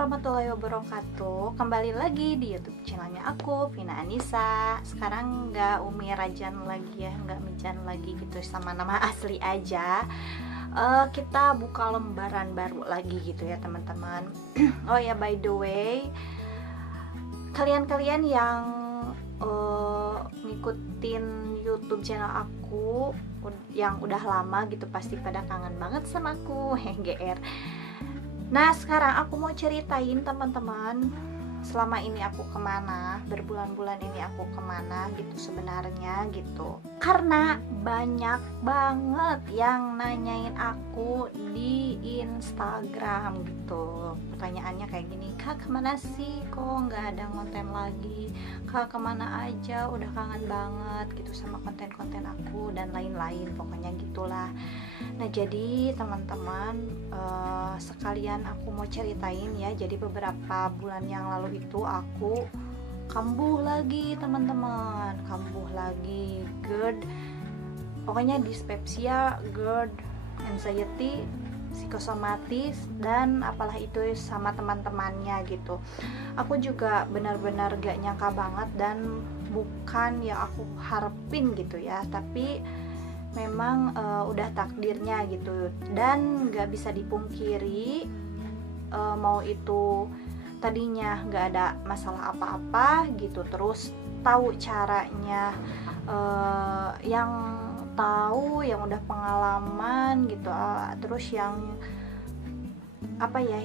warahmatullahi wabarakatuh. Kembali lagi di YouTube channelnya aku, Vina Anissa. Sekarang nggak Umi Rajan lagi ya, nggak Mijan lagi gitu, sama nama asli aja. Kita buka lembaran baru lagi gitu ya teman-teman. Oh ya, by the way, kalian-kalian yang ngikutin YouTube channel aku yang udah lama gitu pasti pada kangen banget sama aku, GR. Nah, sekarang aku mau ceritain teman-teman, selama ini aku kemana, berbulan-bulan ini aku kemana gitu sebenarnya gitu. Karena banyak banget yang nanyain aku di Instagram gitu. Pertanyaannya kayak gini, Kak kemana sih, kok nggak ada konten lagi, Kak kemana aja, udah kangen banget gitu sama konten-konten aku dan lain-lain, pokoknya gitulah. Nah, jadi teman-teman, sekalian aku mau ceritain ya. Jadi beberapa bulan yang lalu itu aku kambuh lagi teman-teman, kambuh lagi, GERD, pokoknya dispepsia, GERD, anxiety, psikosomatis, dan apalah itu sama teman-temannya gitu. Aku juga benar-benar gak nyangka banget dan bukan yang aku harapin gitu ya, tapi memang udah takdirnya gitu. Dan gak bisa dipungkiri, mau itu tadinya gak ada masalah apa-apa gitu, terus tahu caranya, yang tahu, yang udah pengalaman gitu, terus yang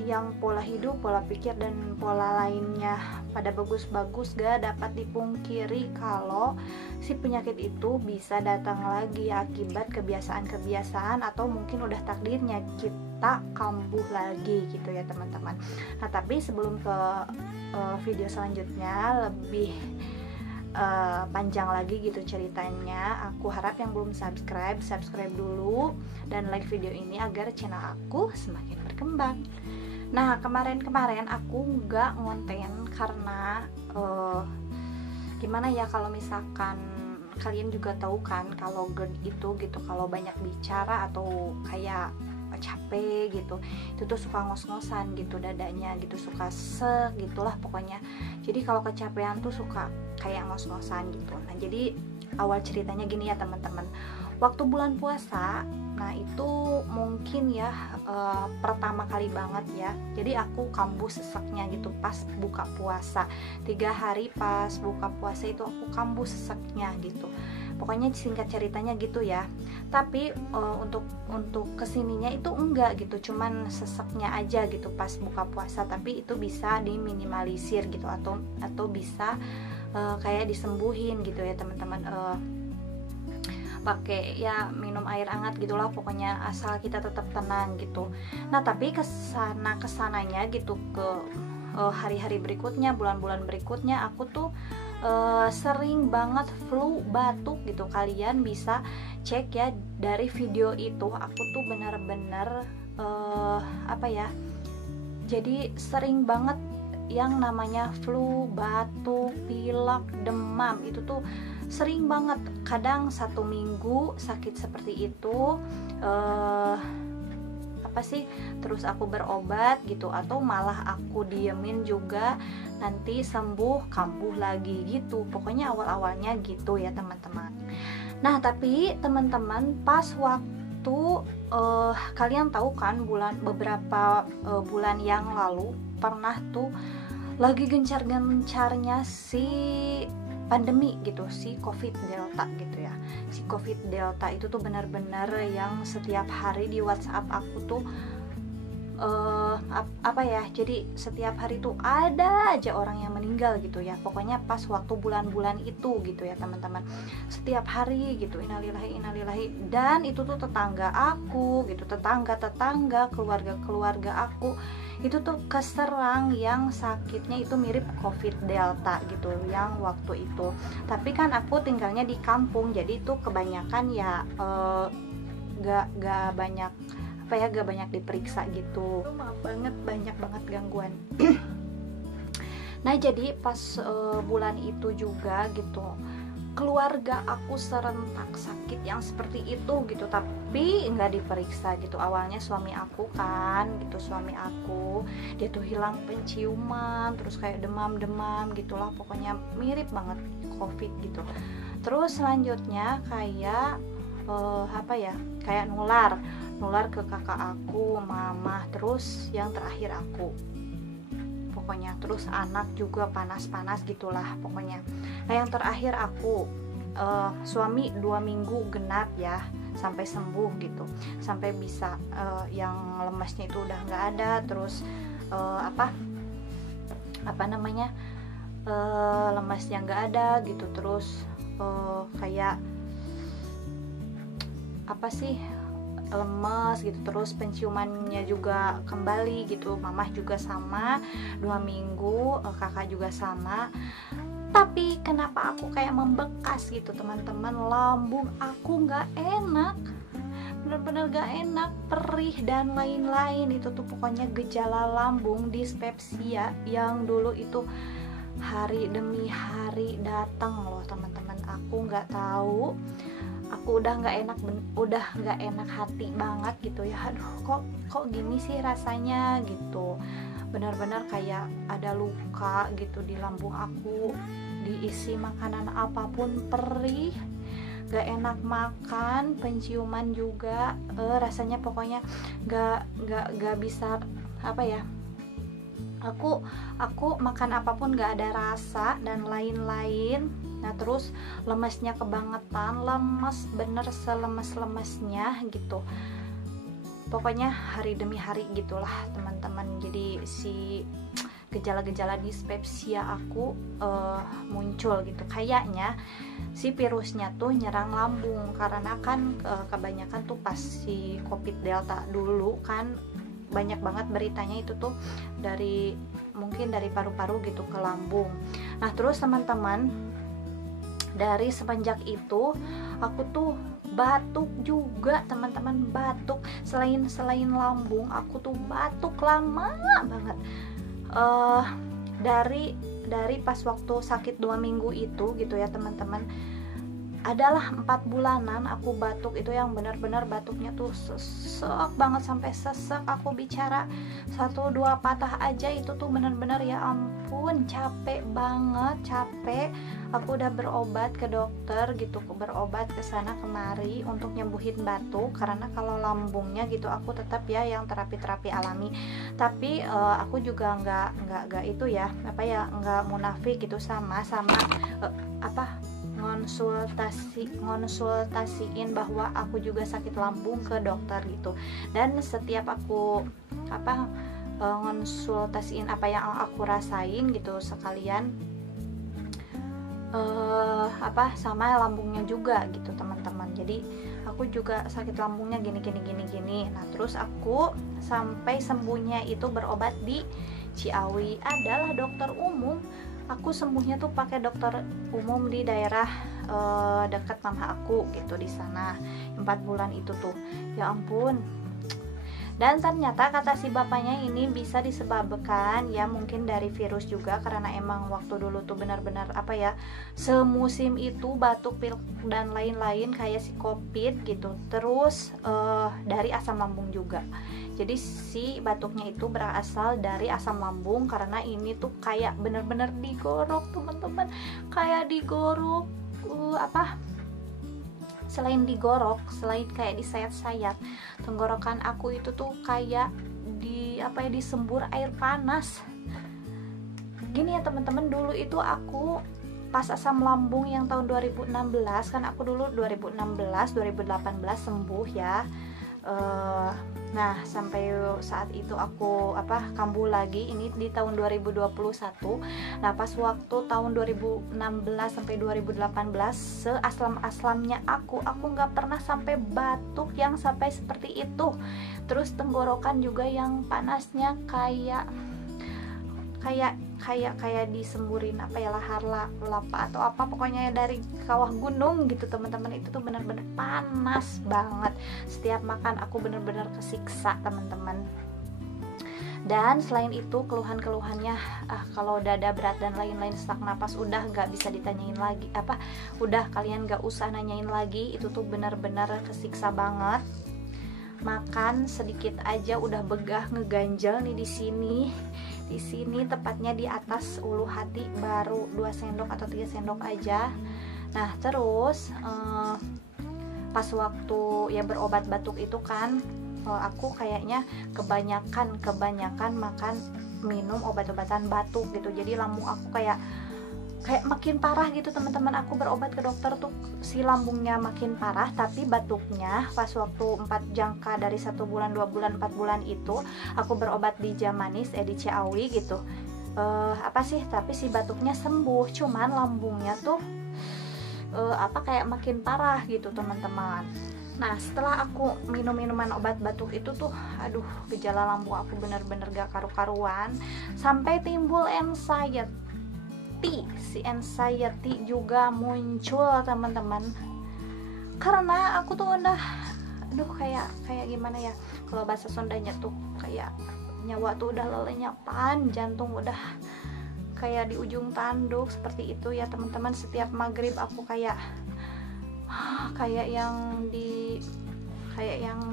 yang pola hidup, pola pikir dan pola lainnya pada bagus-bagus, gak dapat dipungkiri kalau si penyakit itu bisa datang lagi akibat kebiasaan-kebiasaan atau mungkin udah takdirnya kita kambuh lagi gitu ya teman-teman. Nah, tapi sebelum ke video selanjutnya lebih panjang lagi gitu ceritanya, aku harap yang belum subscribe dulu dan like video ini agar channel aku semakin berkembang. Nah, kemarin aku nggak ngonten karena gimana ya, kalau misalkan kalian juga tahu kan kalau GERD itu gitu, kalau banyak bicara atau kayak capek gitu, itu tuh suka ngos-ngosan gitu dadanya gitu, suka gitulah pokoknya. Jadi kalau kecapean tuh suka kayak ngos-ngosan gitu. Nah, jadi awal ceritanya gini ya teman-teman, waktu bulan puasa, nah itu mungkin ya pertama kali banget ya, jadi aku kambuh seseknya gitu pas buka puasa. 3 hari pas buka puasa itu aku kambuh seseknya gitu. Pokoknya singkat ceritanya gitu ya. Tapi untuk kesininya itu enggak gitu, cuman seseknya aja gitu pas buka puasa. Tapi itu bisa diminimalisir gitu, atau bisa kayak disembuhin gitu ya teman-teman, pakai ya minum air hangat gitulah pokoknya, asal kita tetap tenang gitu. Nah, tapi kesananya gitu ke hari-hari berikutnya, bulan-bulan berikutnya, aku tuh sering banget flu, batuk gitu. Kalian bisa cek ya dari video itu, aku tuh benar-benar jadi sering banget yang namanya flu, batuk, pilek, demam, itu tuh sering banget. Kadang 1 minggu sakit seperti itu, terus aku berobat gitu, atau malah aku diemin juga, nanti sembuh kambuh lagi gitu. Pokoknya awal-awalnya gitu ya teman-teman. Nah, tapi teman-teman, pas waktu kalian tahu kan beberapa bulan yang lalu pernah tuh lagi gencar-gencarnya si pandemi gitu, si COVID Delta gitu ya. Si COVID Delta itu tuh benar-benar yang setiap hari di WhatsApp aku tuh jadi setiap hari tuh ada aja orang yang meninggal gitu ya. Pokoknya pas waktu bulan-bulan itu gitu ya teman-teman, setiap hari gitu, innalillahi. Dan itu tuh tetangga aku gitu, tetangga keluarga aku itu tuh keserang yang sakitnya itu mirip COVID Delta gitu yang waktu itu. Tapi kan aku tinggalnya di kampung, jadi itu kebanyakan ya gak banyak gak banyak diperiksa gitu. Maaf banget, banyak banget gangguan. Nah, jadi pas bulan itu juga gitu, keluarga aku serentak sakit yang seperti itu gitu, tapi nggak diperiksa gitu. Awalnya suami aku dia tuh hilang penciuman, terus kayak demam gitulah, pokoknya mirip banget COVID gitu. Terus selanjutnya kayak kayak nular ke kakak aku, mama, terus yang terakhir aku, pokoknya. Terus anak juga panas gitulah pokoknya. Nah yang terakhir aku, suami 2 minggu genap ya sampai sembuh gitu, sampai bisa yang lemesnya itu udah nggak ada. Terus lemesnya nggak ada gitu. Terus kayak lemes gitu. Terus penciumannya juga kembali gitu. Mamah juga sama 2 minggu, kakak juga sama. Tapi kenapa aku kayak membekas gitu teman-teman, lambung aku nggak enak, bener-bener gak enak, perih dan lain-lain. Itu tuh pokoknya gejala lambung dispepsia yang dulu itu hari demi hari datang loh teman-teman. Aku nggak tahu, aku udah nggak enak hati banget gitu ya. Aduh, kok gini sih rasanya gitu. Benar-benar kayak ada luka gitu di lambung aku. Diisi makanan apapun perih, gak enak makan, penciuman juga rasanya pokoknya gak bisa aku makan apapun gak ada rasa dan lain-lain. Nah terus lemesnya kebangetan, lemes bener selemes-lemesnya gitu. Pokoknya hari demi hari gitulah teman-teman. Jadi si gejala-gejala dispepsia aku muncul gitu. Kayaknya si virusnya tuh nyerang lambung, karena kan kebanyakan tuh pas si COVID Delta dulu kan banyak banget beritanya itu tuh mungkin dari paru-paru gitu ke lambung. Nah terus teman-teman, dari semenjak itu aku tuh batuk juga teman-teman, batuk selain lambung aku tuh batuk lama banget. Dari pas waktu sakit 2 minggu itu gitu ya teman-teman, adalah 4 bulanan aku batuk itu yang benar-benar batuknya tuh sesek banget, sampai sesek aku bicara 1-2 patah aja itu tuh benar-benar ya ampun, capek banget, capek. Aku udah berobat ke dokter gitu, berobat ke sana kemari untuk nyembuhin batuk, karena kalau lambungnya gitu aku tetap ya yang terapi alami. Tapi aku juga nggak itu ya nggak munafik gitu sama konsultasiin bahwa aku juga sakit lambung ke dokter gitu. Dan setiap aku konsultasiin apa yang aku rasain gitu, sekalian sama lambungnya juga gitu teman-teman. Jadi aku juga sakit lambungnya gini. Nah terus aku sampai sembuhnya itu berobat di Ciawi, adalah dokter umum. Aku sembuhnya tuh pakai dokter umum di daerah dekat mama aku gitu, di sana 4 bulan itu tuh ya ampun. Dan ternyata kata si bapaknya ini bisa disebabkan ya mungkin dari virus juga, karena emang waktu dulu tuh benar-benar semusim itu batuk, pilek dan lain-lain kayak si COVID gitu. Terus dari asam lambung juga. Jadi si batuknya itu berasal dari asam lambung, karena ini tuh kayak bener-bener digorok teman-teman, kayak digorok selain kayak disayat-sayat, tenggorokan aku itu tuh kayak disembur air panas gini ya teman-teman. Dulu itu aku pas asam lambung yang tahun 2016, kan aku dulu 2018 sembuh ya. Nah sampai saat itu aku kambuh lagi ini di tahun 2021. Nah pas waktu tahun 2016 sampai 2018 seaslam-aslamnya aku nggak pernah sampai batuk yang sampai seperti itu. Terus tenggorokan juga yang panasnya kayak disemburin lahar lapa atau pokoknya dari kawah gunung gitu teman-teman. Itu tuh benar-benar panas banget, setiap makan aku benar-benar kesiksa teman-teman. Dan selain itu keluhan-keluhannya kalau dada berat dan lain-lain, sesak napas, udah nggak bisa ditanyain lagi, udah kalian nggak usah nanyain lagi, itu tuh benar-benar kesiksa banget. Makan sedikit aja udah begah ngeganjel nih di sini tepatnya di atas ulu hati, baru 2 sendok atau 3 sendok aja. Nah terus pas waktu ya berobat batuk itu kan, aku kayaknya kebanyakan makan minum obat-obatan batuk gitu, jadi lambung aku kayak makin parah gitu teman-teman. Aku berobat ke dokter tuh si lambungnya makin parah, tapi batuknya pas waktu 4 jangka dari 1 bulan, 2 bulan, 4 bulan itu aku berobat di Jamanis di Ciawi gitu, tapi si batuknya sembuh, cuman lambungnya tuh kayak makin parah gitu teman-teman. Nah setelah aku minum minuman obat batuk itu tuh aduh, gejala lambung aku bener-bener gak karu-karuan, sampai timbul anxiety. Si anxiety juga muncul teman-teman, karena aku tuh udah kayak gimana ya, kalau bahasa Sundanya tuh kayak nyawa tuh udah lelenyapan, jantung udah kayak di ujung tanduk seperti itu ya teman-teman. Setiap maghrib aku kayak yang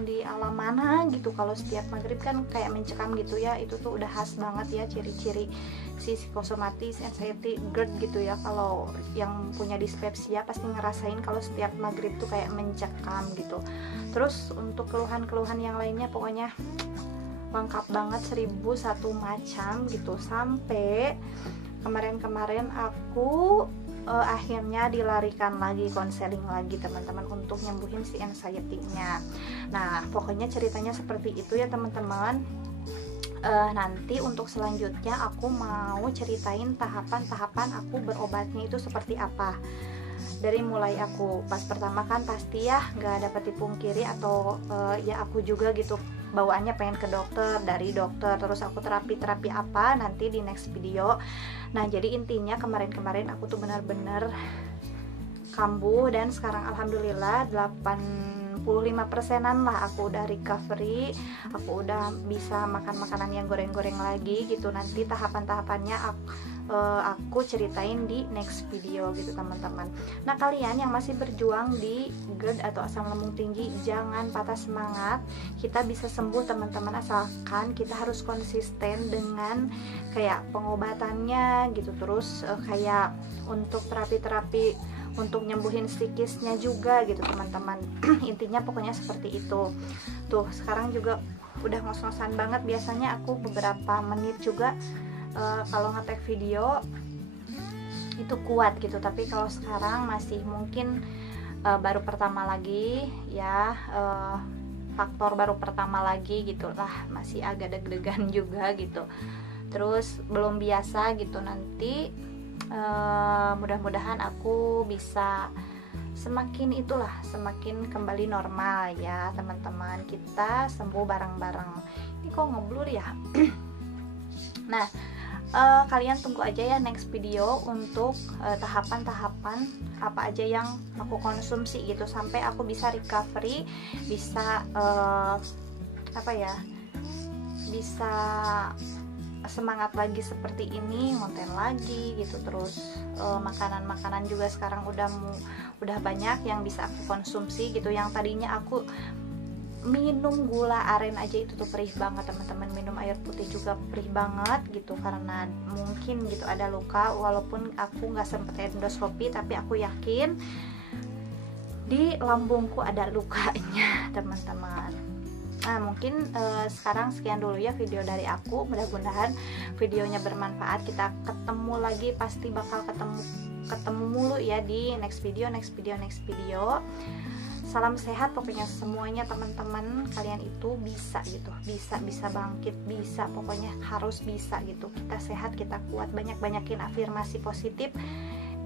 di alam mana gitu. Kalau setiap maghrib kan kayak mencekam gitu ya, itu tuh udah khas banget ya ciri-ciri si psikosomatis anxiety GERD gitu ya. Kalau yang punya dispepsia pasti ngerasain kalau setiap maghrib tuh kayak mencekam gitu. Terus untuk keluhan-keluhan yang lainnya pokoknya lengkap banget, 1001 macam gitu. Sampai kemarin aku akhirnya dilarikan lagi, konseling lagi teman-teman untuk nyembuhin si anxiety-nya. Nah pokoknya ceritanya seperti itu ya teman-teman. Nanti untuk selanjutnya aku mau ceritain tahapan-tahapan aku berobatnya itu seperti apa. Dari mulai aku pas pertama kan pasti ya gak dapat dipungkiri, atau ya aku juga gitu bawaannya pengen ke dokter, dari dokter terus aku terapi apa nanti di next video. Nah jadi intinya kemarin aku tuh benar-benar kambuh, dan sekarang alhamdulillah 85%-an lah aku udah recovery, aku udah bisa makan makanan yang goreng-goreng lagi gitu. Nanti tahapan-tahapannya aku ceritain di next video gitu teman-teman. Nah kalian yang masih berjuang di GERD atau asam lambung tinggi, jangan patah semangat, kita bisa sembuh teman-teman, asalkan kita harus konsisten dengan kayak pengobatannya gitu. Terus kayak untuk terapi untuk nyembuhin psikisnya juga gitu teman-teman. Intinya pokoknya seperti itu. Tuh sekarang juga udah ngos-ngosan banget, biasanya aku beberapa menit juga kalau ngetek video itu kuat gitu, tapi kalau sekarang masih mungkin baru pertama lagi ya, faktor baru pertama lagi gitu lah, masih agak deg-degan juga gitu. Terus belum biasa gitu. Nanti mudah-mudahan aku bisa semakin semakin kembali normal ya teman-teman, kita sembuh bareng-bareng. Ini kok ngeblur ya. Nah kalian tunggu aja ya next video untuk tahapan-tahapan apa aja yang aku konsumsi gitu, sampai aku bisa recovery, bisa bisa semangat lagi seperti ini, konten lagi gitu. Terus makanan-makanan juga sekarang udah banyak yang bisa aku konsumsi gitu. Yang tadinya aku minum gula aren aja itu tuh perih banget teman-teman, minum air putih juga perih banget gitu, karena mungkin gitu ada luka. Walaupun aku nggak sempet endoskopi, tapi aku yakin di lambungku ada lukanya teman-teman. Nah mungkin sekarang sekian dulu ya video dari aku, mudah-mudahan videonya bermanfaat. Kita ketemu lagi, pasti bakal ketemu mulu ya di next video. Salam sehat pokoknya semuanya teman-teman. Kalian itu bisa gitu, bisa bangkit, bisa, pokoknya harus bisa gitu. Kita sehat, kita kuat, banyakin afirmasi positif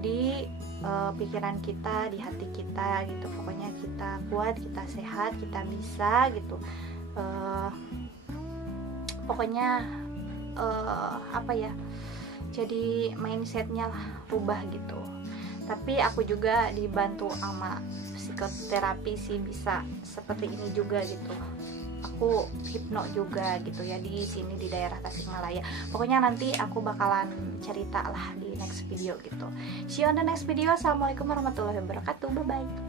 di pikiran kita, di hati kita gitu. Pokoknya kita kuat, kita sehat, kita bisa gitu. Pokoknya jadi mindsetnya lah rubah gitu. Tapi aku juga dibantu sama psikoterapi sih bisa seperti ini juga gitu. aku hipno juga gitu ya di sini di daerah Tasikmalaya. Pokoknya nanti aku bakalan cerita lah di next video gitu. See you on the next video. Assalamualaikum warahmatullahi wabarakatuh. Bye bye.